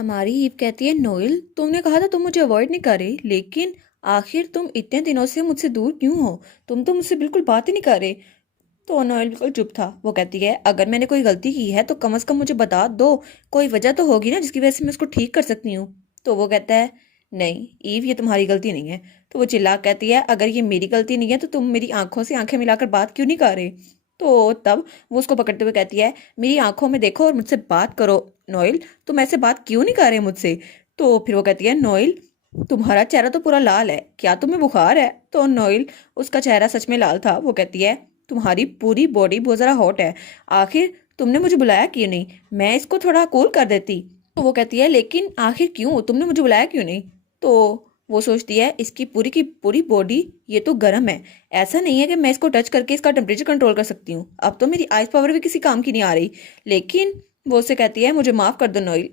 हमारी ईव कहती है, नोएल तुमने कहा था तुम मुझे अवॉइड नहीं कर रहे, लेकिन आखिर तुम इतने दिनों से मुझसे दूर क्यों हो? तुम तो मुझसे बिल्कुल बात ही नहीं कर रहे। तो नोएल बिल्कुल चुप था। वो कहती है, अगर मैंने कोई गलती की है तो कम से कम मुझे बता दो। कोई वजह तो होगी ना जिसकी वजह से मैं उसको ठीक कर सकती हूँ। तो वो कहता है, नहीं ईव ये तुम्हारी गलती नहीं है। तो वो चिल्ला कहती है, अगर ये मेरी गलती नहीं है तो तुम मेरी आंखों से आंखें मिलाकर बात क्यों नहीं कर रहे? तो तब वो उसको पकड़ते हुए कहती है, मेरी आंखों में देखो और मुझसे बात करो। नोएल तुम ऐसे बात क्यों नहीं कर रहे मुझसे? तो फिर वो कहती है, नोएल तुम्हारा चेहरा तो पूरा लाल है, क्या तुम्हें बुखार है? तो नोएल, उसका चेहरा सच में लाल था। वो कहती है, तुम्हारी पूरी बॉडी बहुत ज़रा हॉट है। आखिर तुमने मुझे बुलाया क्यों नहीं? मैं इसको थोड़ा कूल कर देती। तो वो कहती है, लेकिन आखिर क्यों तुमने मुझे बुलाया क्यों नहीं? तो वो सोचती है, इसकी पूरी की पूरी बॉडी ये तो गर्म है। ऐसा नहीं है कि मैं इसको टच करके इसका टेम्परेचर कंट्रोल कर सकती हूँ। अब तो मेरी आइस पावर भी किसी काम की नहीं आ रही। लेकिन वो उससे कहती है, मुझे माफ़ कर दो नोएल,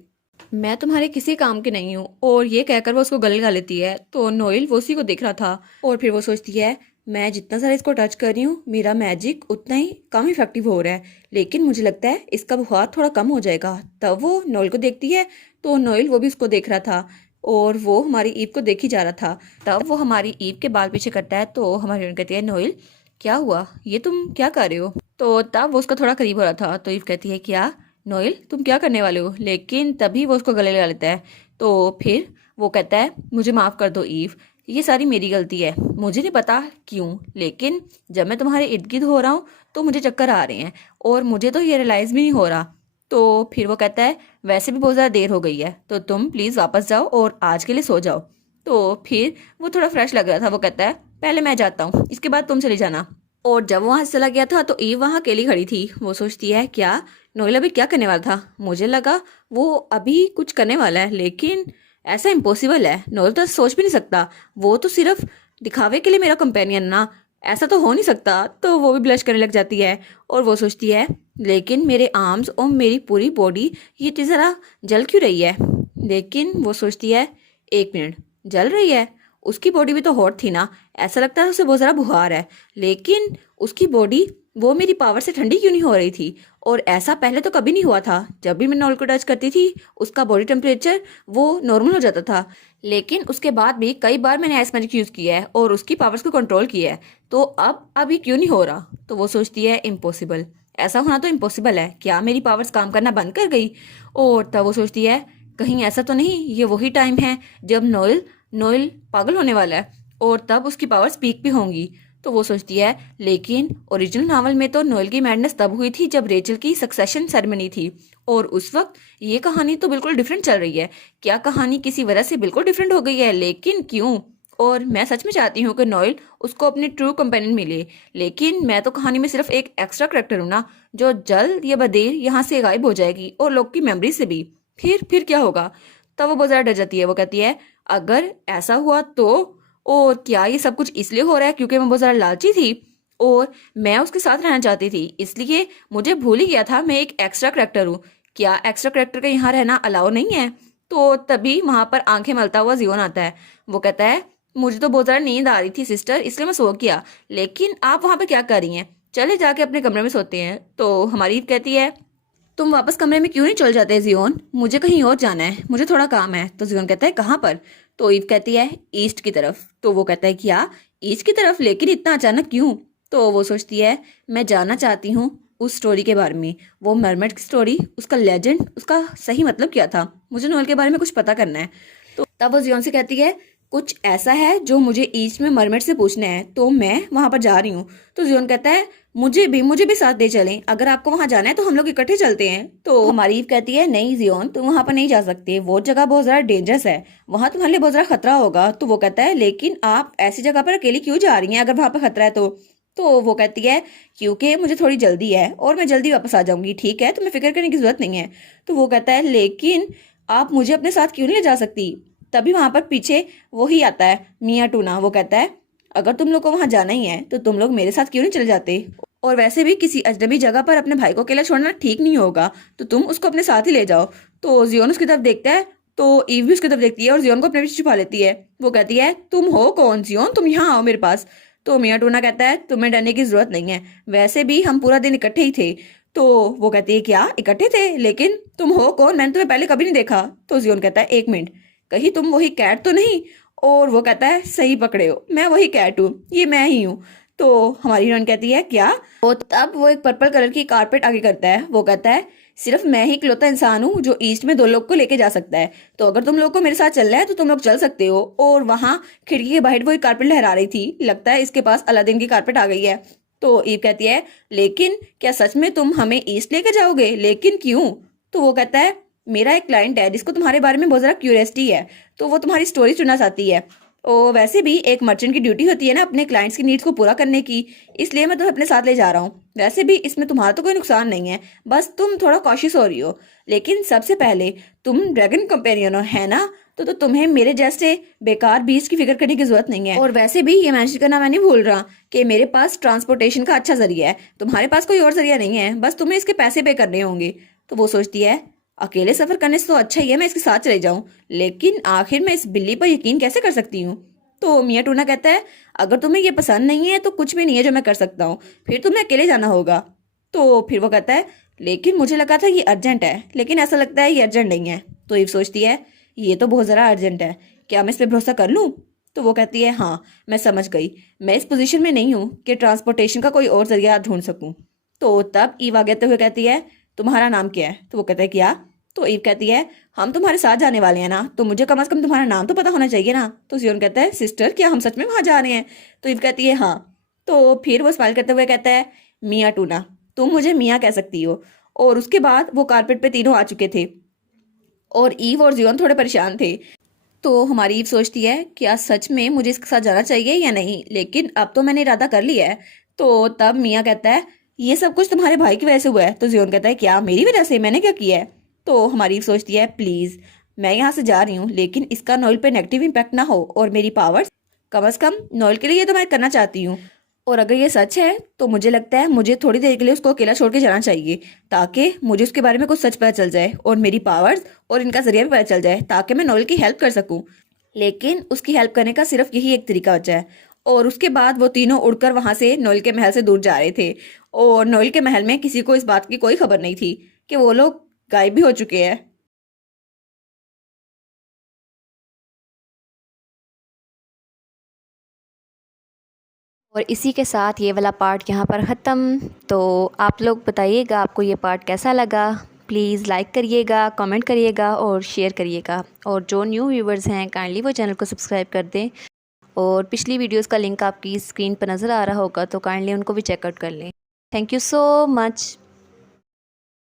मैं तुम्हारे किसी काम की नहीं हूँ। और ये कहकर वो उसको गले लगा लेती है। तो नोएल वो उसी को देख रहा था और फिर वो सोचती है, मैं जितना सारा इसको टच कर रही हूँ मेरा मैजिक उतना ही कम इफेक्टिव हो रहा है, लेकिन मुझे लगता है इसका बुखार थोड़ा कम हो जाएगा। तब वो नोएल को देखती है। तो नोएल वो भी उसको देख रहा था और वो हमारी ईव को देखी जा रहा था। तब वो हमारी ईव के बाल पीछे करता है। तो हमारी हीरोइन कहती है, नोएल क्या हुआ, ये तुम क्या कर रहे हो? तो तब वो उसका थोड़ा करीब हो रहा था। तो ईव कहती है, क्या नोएल तुम क्या करने वाले हो? लेकिन तभी वो उसको गले लगा लेता है। तो फिर वो कहता है, मुझे माफ़ कर दो ईव, ये सारी मेरी गलती है। मुझे नहीं पता क्यों, लेकिन जब मैं तुम्हारे इर्द गिर्द हो रहा हूँ तो मुझे चक्कर आ रहे हैं और मुझे तो ये रियलाइज़ भी नहीं हो रहा। तो फिर वो कहता है, वैसे भी बहुत ज़्यादा देर हो गई है तो तुम प्लीज़ वापस जाओ और आज के लिए सो जाओ। तो फिर वो थोड़ा फ्रेश लग रहा था। वो कहता है, पहले मैं जाता हूँ, इसके बाद तुम चली जाना। और जब वो वहां से चला गया था तो ईव वहां अकेली खड़ी थी। वो सोचती है, क्या नोएल अभी क्या करने वाला था? मुझे लगा वो अभी कुछ करने वाला है, लेकिन ऐसा इम्पॉसिबल है। नोएल तो सोच भी नहीं सकता। वो तो सिर्फ दिखावे के लिए मेरा कंपेनियन ना, ऐसा तो हो नहीं सकता। तो वो भी ब्लश करने लग जाती है और वो सोचती है, लेकिन मेरे आर्म्स और मेरी पूरी बॉडी ये इतनी ज़रा जल क्यों रही है? लेकिन वो सोचती है, एक मिनट, जल रही है? उसकी बॉडी भी तो हॉट थी ना, ऐसा लगता है उसे बहुत ज़रा बुखार है। लेकिन उसकी बॉडी वो मेरी पावर से ठंडी क्यों नहीं हो रही थी? और ऐसा पहले तो कभी नहीं हुआ था। जब भी मैं नॉल को टच करती थी उसका बॉडी टेम्परेचर वो नॉर्मल हो जाता था। लेकिन उसके बाद भी कई बार मैंने आइस मैजिक यूज़ किया है और उसकी पावर्स को कंट्रोल किया है, तो अब अभी क्यों नहीं हो रहा? तो वो सोचती है, इम्पॉसिबल, ऐसा होना तो इम्पॉसिबल है। क्या मेरी पावर्स काम करना बंद कर गई? और तब वो सोचती है, कहीं ऐसा तो नहीं ये वही टाइम है जब नोएल नोएल पागल होने वाला है और तब उसकी पावर्स पीक भी होंगी। तो वो सोचती है, लेकिन ओरिजिनल नावल में तो नोएल की मैडनेस तब हुई थी जब रेचल की सक्सेशन सेरेमनी थी और उस वक्त ये कहानी तो बिल्कुल डिफरेंट चल रही है। क्या कहानी किसी वजह से बिल्कुल डिफरेंट हो गई है? लेकिन क्यों? और मैं सच में चाहती हूँ कि नोएल उसको अपनी ट्रू कंपेनियन मिले, लेकिन मैं तो कहानी में सिर्फ एक एक्स्ट्रा करेक्टर हूँ ना, जो जल्द या बदेर यहाँ से गायब हो जाएगी और लोग की मेमोरी से भी। फिर क्या होगा? तब वो बहुत ज़्यादा डर जाती है। वो कहती है, अगर ऐसा हुआ तो, और क्या ये सब कुछ इसलिए हो रहा है क्योंकि मैं बहुत ज़्यादा लालची थी और मैं उसके साथ रहना चाहती थी, इसलिए मुझे भूल ही गया था मैं एक एक्स्ट्रा करेक्टर हूँ। क्या एक्स्ट्रा करेक्टर का यहाँ रहना अलाउ नहीं है? तो तभी वहां पर आंखें मलता हुआ जियोन आता है। वो कहता है, मुझे तो बहुत ज़्यादा नींद आ रही थी सिस्टर, इसलिए मैं सो गया, लेकिन आप वहां पर क्या कर रही हैं? चले जाके अपने कमरे में सोते हैं। तो हमारी ईद कहती है, तुम वापस कमरे में क्यों नहीं चल जाते जियोन? मुझे कहीं और जाना है, मुझे थोड़ा काम है। तो जियोन कहता है, कहाँ पर? तो ईव कहती है, ईस्ट की तरफ। तो वो कहता है, क्या ईस्ट की तरफ? लेकिन इतना अचानक क्यों? तो वो सोचती है, मैं जानना चाहती हूँ उस स्टोरी के बारे में, वो मरमेड की स्टोरी, उसका लेजेंड, उसका सही मतलब क्या था। मुझे नोएल के बारे में कुछ पता करना है। तो तब वो जियोन से कहती है, कुछ ऐसा है जो मुझे ईस्ट में मरमेड से पूछना है, तो मैं वहां पर जा रही हूँ। तो जियोन कहता है, मुझे भी साथ दे चलें, अगर आपको वहां जाना है तो हम लोग इकट्ठे चलते हैं। तो हमारी ईव कहती है, नहीं जियोन तुम वहां पर नहीं जा सकते, वो जगह बहुत ज्यादा डेंजरस है, वहां तुम्हारे लिए बहुत ज्यादा खतरा होगा। तो वो कहता है, लेकिन आप ऐसी जगह पर अकेली क्यों जा रही हैं अगर वहां पर खतरा है तो वो कहती है, क्योंकि मुझे थोड़ी जल्दी है और मैं जल्दी वापस आ जाऊंगी, ठीक है, तुम्हें फिक्र करने की जरूरत नहीं है। तो वो कहता है, लेकिन आप मुझे अपने साथ क्यों नहीं ले जा सकती? तभी वहां पर पीछे वही आता है, मियाँ टूना। वो कहता है, अगर तुम लोग को वहां जाना ही है तो तुम लोग मेरे साथ क्यों नहीं चले जाते? और वैसे भी किसी अजनबी जगह पर अपने भाई को अकेला छोड़ना ठीक नहीं होगा, तो तुम उसको अपने साथ ही ले जाओ। तो जियोन उसकी तरफ देखता है, तो ईव भी उसकी तरफ देखती है और जियोन को अपने पीछे छुपा लेती है। वो कहती है, तुम हो कौन जियोन, तुम यहाँ आओ मेरे पास। तो मियाँ टूना कहता है, तुम्हें डरने की जरूरत नहीं है, वैसे भी हम पूरा दिन इकट्ठे ही थे, तो वो कहती है क्या इकट्ठे थे, लेकिन तुम हो कौन, मैंने तुम्हें पहले कभी नहीं देखा। तो जियोन कहता है 1 मिनट, कहीं तुम वही कैट तो नहीं। और वो कहता है सही पकड़े हो, मैं वही कैट हूँ, ये मैं ही हूँ। तो हमारी हीरोइन कहती है क्या। और तब वो एक पर्पल कलर की कारपेट आगे करता है, वो कहता है सिर्फ मैं ही इकलौता इंसान हूँ जो ईस्ट में 2 लोग को लेके जा सकता है, तो अगर तुम लोग को मेरे साथ चलना है तो तुम लोग चल सकते हो। और वहां खिड़की के बाहर वो एक कारपेट लहरा रही थी, लगता है इसके पास अलादीन की कारपेट आ गई है। तो ईव कहती है लेकिन क्या सच में तुम हमें ईस्ट लेके जाओगे, लेकिन क्यों। तो वो कहता है मेरा एक क्लाइंट है जिसको तुम्हारे बारे में बहुत ज़्यादा क्यूरियोसिटी है, तो वो तुम्हारी स्टोरी सुनना चाहती है। और वैसे भी एक मर्चेंट की ड्यूटी होती है ना अपने क्लाइंट्स की नीड्स को पूरा करने की, इसलिए मैं तुम्हें अपने साथ ले जा रहा हूँ। वैसे भी इसमें तुम्हारा तो कोई नुकसान नहीं है, बस तुम थोड़ा कॉशियस हो रही हो। लेकिन सबसे पहले तुम ड्रैगन कंपेनियन हो, है ना, तो तुम्हें मेरे जैसे बेकार बीच की फिक्र करने की जरूरत नहीं है। और वैसे भी ये मेंशन करना मैं नहीं भूल रहा कि मेरे पास ट्रांसपोर्टेशन का अच्छा जरिया है, तुम्हारे पास कोई और जरिया नहीं है, बस तुम्हें इसके पैसे पे करने होंगे। तो वो सोचती है अकेले सफर करने से तो अच्छा ही है मैं इसके साथ चले जाऊं, लेकिन आखिर मैं इस बिल्ली पर यकीन कैसे कर सकती हूँ। तो मियाँ टूना कहता है अगर तुम्हें ये पसंद नहीं है तो कुछ भी नहीं है जो मैं कर सकता हूँ, फिर तुम्हें अकेले जाना होगा। तो फिर वो कहता है लेकिन मुझे लगा था ये अर्जेंट है, लेकिन ऐसा लगता है ये अर्जेंट नहीं है। तो ये सोचती है ये तो बहुत ज़रा अर्जेंट है, क्या मैं इस पर भरोसा कर लूँ। तो वो कहती है हाँ मैं समझ गई, मैं इस पोजीशन में नहीं हूँ कि ट्रांसपोर्टेशन का कोई और जरिया ढूंढ सकूँ। तो तब ईव आगे हुए कहती है तुम्हारा नाम क्या है। तो वो कहता है क्या। तो ईव कहती है हम तुम्हारे साथ जाने वाले हैं ना, तो मुझे कम से कम तुम्हारा नाम तो पता होना चाहिए ना। तो जियोन कहता है सिस्टर क्या हम सच में वहां जा रहे हैं। तो ईव कहती है हाँ। तो फिर वो स्माइल करते हुए कहता है मियाँ टूना, तुम मुझे मियाँ कह सकती हो। और उसके बाद वो कारपेट पे तीनों आ चुके थे और ईव और जियोन थोड़े परेशान थे। तो हमारी ईव सोचती है क्या सच में मुझे इसके साथ जाना चाहिए या नहीं, लेकिन अब तो मैंने इरादा कर लिया है। तो तब मियाँ कहता है ये सब कुछ तुम्हारे भाई की वजह से हुआ है। तो जियोन कहता है क्या मेरी वजह से, मैंने क्या किया है। तो हमारी ईव सोचती है प्लीज मैं यहाँ से जा रही हूँ, लेकिन इसका नोएल पे नेगेटिव इम्पैक्ट ना हो, और मेरी पावर्स कम से कम नोएल के लिए तो मैं करना चाहती हूँ। और अगर ये सच है तो मुझे लगता है मुझे थोड़ी देर के लिए उसको अकेला छोड़ के जाना चाहिए, ताकि मुझे उसके बारे में कुछ सच पता चल जाए और मेरी पावर्स और इनका जरिया भी पता चल जाए, ताकि मैं नोएल की हेल्प कर सकूं। लेकिन उसकी हेल्प करने का सिर्फ यही एक तरीका बचा है। और उसके बाद वो तीनों उड़कर वहां से नोएल के महल से दूर जा रहे थे, और नोएल के महल में किसी को इस बात की कोई खबर नहीं थी कि वो लोग गायब भी हो चुके हैं। और इसी के साथ ये वाला पार्ट यहाँ पर ख़त्म। तो आप लोग बताइएगा आपको ये पार्ट कैसा लगा। प्लीज़ लाइक करिएगा, कमेंट करिएगा और शेयर करिएगा। और जो न्यू व्यूवर्स हैं काइंडली वो चैनल को सब्सक्राइब कर दें। और पिछली वीडियोस का लिंक आपकी स्क्रीन पर नज़र आ रहा होगा, तो काइंडली उनको भी चेकआउट कर लें। Thank you so much.